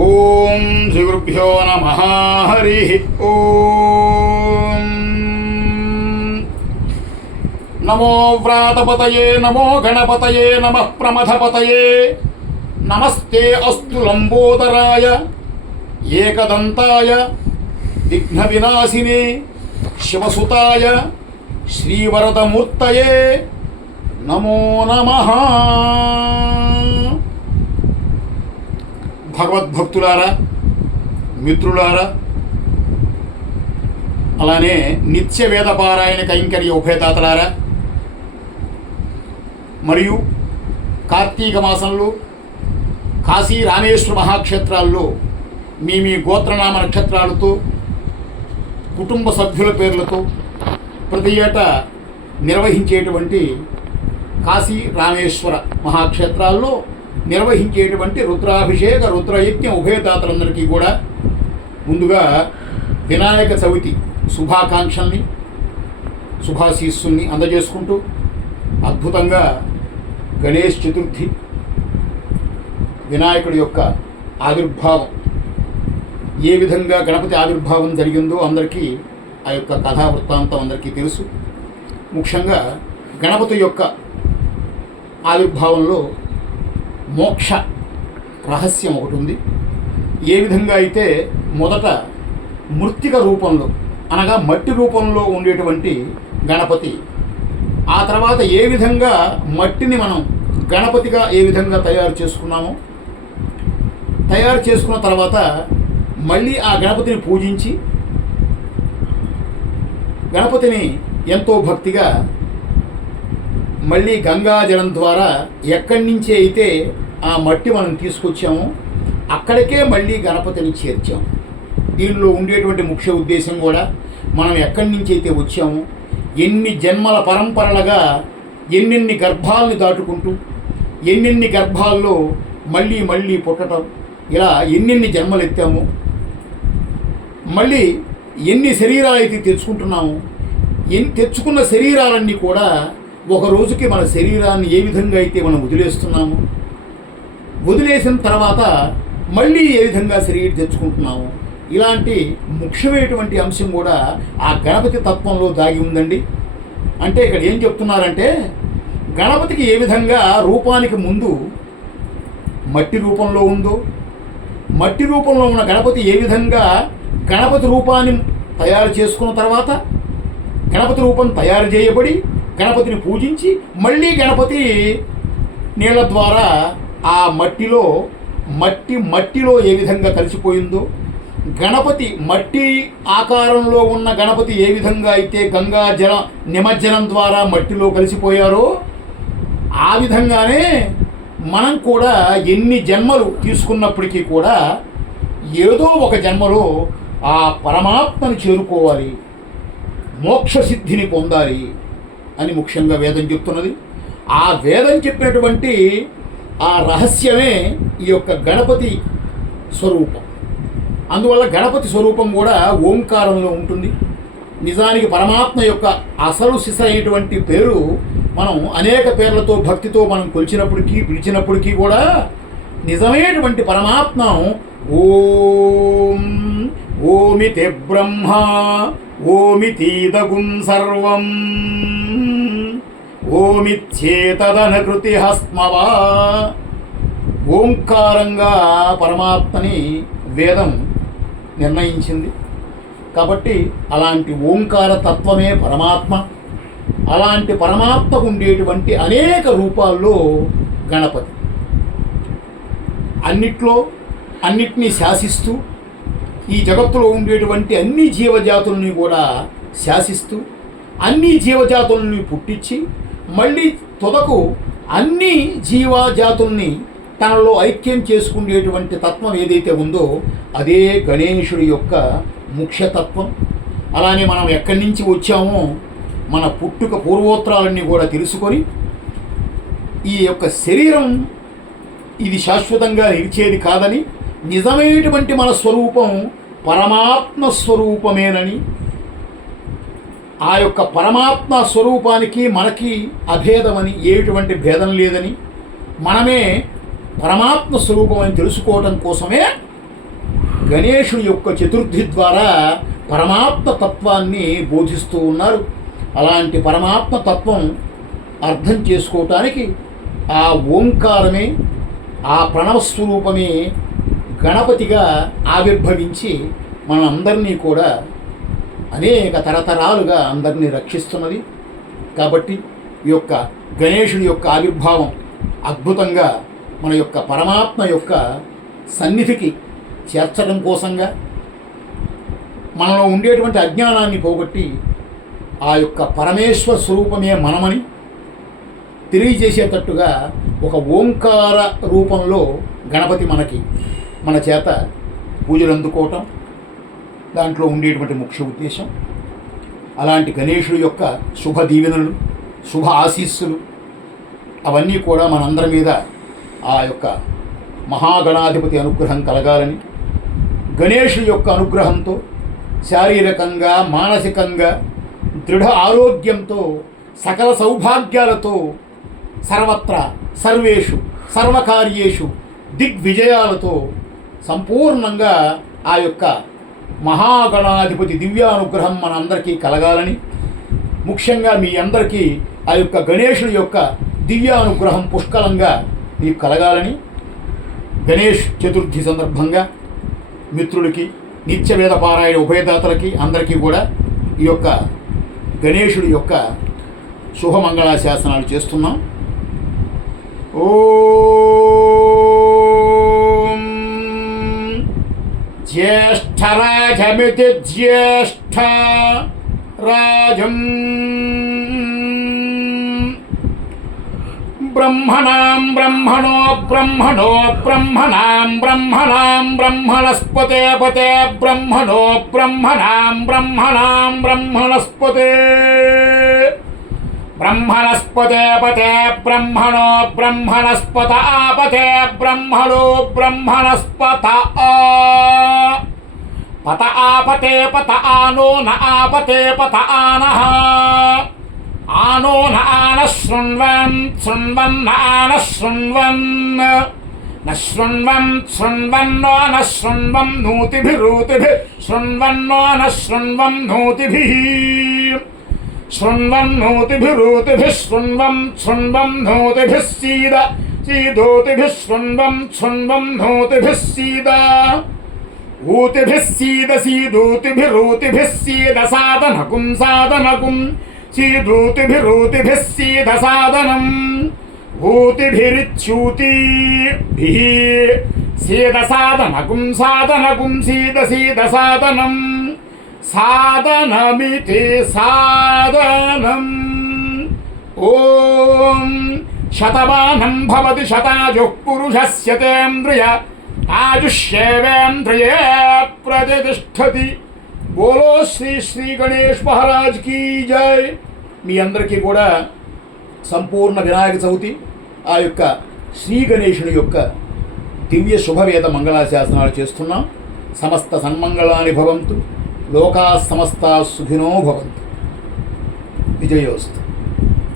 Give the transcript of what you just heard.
ఓం శ్రీ గురుభ్యో నమః. హరి ఓం. నమో వ్రాతపతయే నమో గణపతయే నమః ప్రమథపతయే. నమస్తే అస్తు లంబోదరాయ ఏకదంతాయ విఘ్న వినాశినే శివసుతాయ శ్రీవరదమూర్తయే నమో నమః. భగవద్భక్తులారా, మిత్రులారా, అలానే నిత్య వేదపారాయణ కైంకర్య ఉభయతాతలారా, మరియు కార్తీక మాసంలో కాశీ రామేశ్వర మహాక్షేత్రాల్లో మీ గోత్రనామ నక్షత్రాలతో కుటుంబ సభ్యుల పేర్లతో ప్రతి ఏటా నిర్వహించేటువంటి కాశీ రామేశ్వర మహాక్షేత్రాల్లో నిర్వహించేటువంటి రుద్రాభిషేక రుద్రయజ్ఞ ఉభయదాతలందరికీ కూడా ముందుగా వినాయక చవితి శుభాకాంక్షల్ని శుభాశీస్సుల్ని అందజేసుకుంటూ అద్భుతంగా గణేష్ చతుర్థి వినాయకుడి యొక్క ఆవిర్భావం, ఏ విధంగా గణపతి ఆవిర్భావం జరిగిందో అందరికీ ఆ యొక్క కథా వృత్తాంతం అందరికీ తెలుసు. ముఖ్యంగా గణపతి యొక్క ఆవిర్భావంలో మోక్ష రహస్యం ఒకటి ఉంది. ఏ విధంగా అయితే మొదట మృత్తిక రూపంలో అనగా మట్టి రూపంలో ఉండేటువంటి గణపతి, ఆ తర్వాత ఏ విధంగా మట్టిని మనం గణపతిగా ఏ విధంగా తయారు చేసుకున్నామో, తయారు చేసుకున్న తర్వాత మళ్ళీ ఆ గణపతిని పూజించి గణపతిని ఎంతో భక్తిగా మళ్ళీ గంగాజలం ద్వారా ఎక్కడి నుంచి అయితే ఆ మట్టి మనం తీసుకొచ్చామో అక్కడికే మళ్ళీ గణపతిని చేర్చాము. దీనిలో ఉండేటువంటి ముఖ్య ఉద్దేశం కూడా మనం ఎక్కడి నుంచి అయితే వచ్చామో, ఎన్ని జన్మల పరంపరలుగా ఎన్నెన్ని గర్భాలని దాటుకుంటూ ఎన్నెన్ని గర్భాల్లో మళ్ళీ మళ్ళీ పుట్టడం, ఇలా ఎన్నెన్ని జన్మలు ఎత్తాము, మళ్ళీ ఎన్ని శరీరాలు అయితే తెచ్చుకుంటున్నాము, తెచ్చుకున్న శరీరాలన్నీ కూడా ఒక రోజుకి మన శరీరాన్ని ఏ విధంగా అయితే మనం వదిలేస్తున్నాము, వదిలేసిన తర్వాత మళ్ళీ ఏ విధంగా శరీరం తెచ్చుకుంటున్నాము, ఇలాంటి ముఖ్యమైనటువంటి అంశం కూడా ఆ గణపతి తత్వంలో దాగి ఉందండి. అంటే ఇక్కడ ఏం చెప్తున్నారంటే, గణపతికి ఏ విధంగా రూపానికి ముందు మట్టి రూపంలో ఉందో, మట్టి రూపంలో ఉన్న గణపతి ఏ విధంగా గణపతి రూపాన్ని తయారు చేసుకున్న తర్వాత గణపతి రూపం తయారు చేయబడి గణపతిని పూజించి మళ్ళీ గణపతి నీళ్ళ ద్వారా ఆ మట్టిలో ఏ విధంగా కలిసిపోయిందో, గణపతి మట్టి ఆకారంలో ఉన్న గణపతి ఏ విధంగా అయితే గంగా జల నిమజ్జనం ద్వారా మట్టిలో కలిసిపోయారో, ఆ విధంగానే మనం కూడా ఎన్ని జన్మలు తీసుకున్నప్పటికీ కూడా ఏదో ఒక జన్మలో ఆ పరమాత్మను చేరుకోవాలి, మోక్ష సిద్ధిని పొందాలి అని ముఖ్యంగా వేదం చెప్తున్నది. ఆ వేదం చెప్పినటువంటి ఆ రహస్యమే ఈ యొక్క గణపతి స్వరూపం. అందువల్ల గణపతి స్వరూపం కూడా ఓంకారంలో ఉంటుంది. నిజానికి పరమాత్మ యొక్క అసలు సిసైనటువంటి పేరు మనం అనేక పేర్లతో భక్తితో మనం కొలిచినప్పటికీ పిలిచినప్పటికీ కూడా నిజమైనటువంటి పరమాత్మ ఓం ఓమితి బ్రహ్మ ఓమితీదగుం సర్వం ఓమిత్యేతదనకృతి హస్మవా. ఓంకారంగా పరమాత్మని వేదం నిర్ణయించింది. కాబట్టి అలాంటి ఓంకార తత్వమే పరమాత్మ. అలాంటి పరమాత్మకు ఉండేటువంటి అనేక రూపాల్లో గణపతి అన్నిటినీ శాసిస్తూ ఈ జగత్తులో ఉండేటువంటి అన్ని జీవజాతుల్ని కూడా శాసిస్తూ అన్ని జీవజాతుల్ని పుట్టించి మళ్ళీ తుదకు అన్ని జీవజాతుల్ని తనలో ఐక్యం చేసుకునేటువంటి తత్వం ఏదైతే ఉందో అదే గణేశుడి యొక్క ముఖ్యతత్వం. అలానే మనం ఎక్కడి నుంచి వచ్చామో మన పుట్టుక పూర్వోత్తరాలన్నీ కూడా తెలుసుకొని ఈ యొక్క శరీరం ఇది శాశ్వతంగా నిలిచేది కాదని, నిజమైనటువంటి మన స్వరూపం పరమాత్మ స్వరూపమేనని, ఆ యొక్క పరమాత్మ స్వరూపానికి మనకి అభేదమని, ఏటువంటి భేదం లేదని, మనమే పరమాత్మ స్వరూపం అని తెలుసుకోవడం కోసమే గణేశుని యొక్క చతుర్థి ద్వారా పరమాత్మ తత్వాన్ని బోధిస్తూ ఉన్నారు. అలాంటి పరమాత్మ తత్వం అర్థం చేసుకోవటానికి ఆ ఓంకారమే, ఆ ప్రణవస్వరూపమే గణపతిగా ఆవిర్భవించి మనందరినీ కూడా అనేక తరతరాలుగా అందరినీ రక్షిస్తున్నది. కాబట్టి ఈ యొక్క గణేశుడి యొక్క ఆవిర్భావం అద్భుతంగా మన యొక్క పరమాత్మ యొక్క సన్నిధికి చేర్చడం కోసంగా, మనలో ఉండేటువంటి అజ్ఞానాన్ని పోగొట్టి ఆ యొక్క పరమేశ్వర స్వరూపమే మనమని తెలియజేసేటట్టుగా ఒక ఓంకార రూపంలో గణపతి మన చేత పూజలు అందుకోవటం దాంట్లో ఉండేటువంటి ముఖ్య ఉద్దేశం. అలాంటి గణేశుడి యొక్క శుభ దీవెనలు, శుభ ఆశీస్సులు అవన్నీ కూడా మనందరి మీద ఆ యొక్క మహాగణాధిపతి అనుగ్రహం కలగాలని, గణేశుడి యొక్క అనుగ్రహంతో శారీరకంగా, మానసికంగా దృఢ ఆరోగ్యంతో, సకల సౌభాగ్యాలతో సర్వత్రా సర్వేషు సర్వకార్యేషు దిగ్విజయాలతో సంపూర్ణంగా ఆ యొక్క మహాగణాధిపతి దివ్యానుగ్రహం మనందరికీ కలగాలని, ముఖ్యంగా మీ అందరికీ ఆ యొక్క గణేశుడి యొక్క దివ్యానుగ్రహం పుష్కలంగా మీకు కలగాలని గణేష్ చతుర్థి సందర్భంగా మిత్రులకి, నిత్యవేద పారాయణ ఉభయదాతలకి అందరికీ కూడా ఈ యొక్క గణేశుడి యొక్క శుభమంగళాశాసనాలు చేస్తున్నాం. ఓం జ్యేష్ఠరాజమితి జ్యేష్ఠ రాజం బ్రహ్మణాం బ్రహ్మణో బ్రహ్మణో బ్రహ్మణాం బ్రహ్మణాం బ్రహ్మణస్పతే పతే బ్రహ్మణో బ్రహ్మణాం బ్రహ్మణాం బ్రహ్మణస్పతే బ్రహ్మణస్పతే పతే బ్రహ్మణో బ్రహ్మణస్పత ఆపతే బ్రహ్మణో బ్రహ్మణస్పత పత ఆపతే పత ఆనో న ఆపతే పత ఆనః ఆనో న ఆన శృణ్వన్ శృణ్వన్ న ఆన శృణ్వన్ న శృణ్వన్ శృణ్వన్నో న శృణ్వం నూతిభిరూతిభిః శృణ్వన్నో న శృణ్వం నూతిభిః శృణ్వన్ నూతిభిరూతిభిః శృణ్వం శృణ్వం నూతిభిః సీద సీదోతిభిః శృణ్వం శృణ్వం నూతిభిః సీద ఊతిభిః సీద సీదూతిభిరూతిభిః సీద సాధనకుం సాధనకుం సీదూతిభిరూతిభిః సీద సాధనం ఊతిభిరిచ్యూతిభిః సీద సాధనకుం సాధనకుం సీద సీద సాధనం సాధనమితి సాధనం. ఓం శతమానం భవతి శతాజుః పురుషస్యతేంద్రియ ఆయుష్యేవేంద్రియే ప్రతిష్టతి. బోలో శ్రీ శ్రీ గణేష్ మహారాజ్ కీ జై. మీ అందరికీ కూడా సంపూర్ణ వినాయక చవితి ఆ యొక్క శ్రీ గణేశుని యొక్క దివ్య శుభవేద మంగళాశాసనాలు చేస్తున్నాం. సమస్త సన్మంగళాని భవంతు, లోకా సమస్తా సుఖినో భవంతు. విజయోస్తు.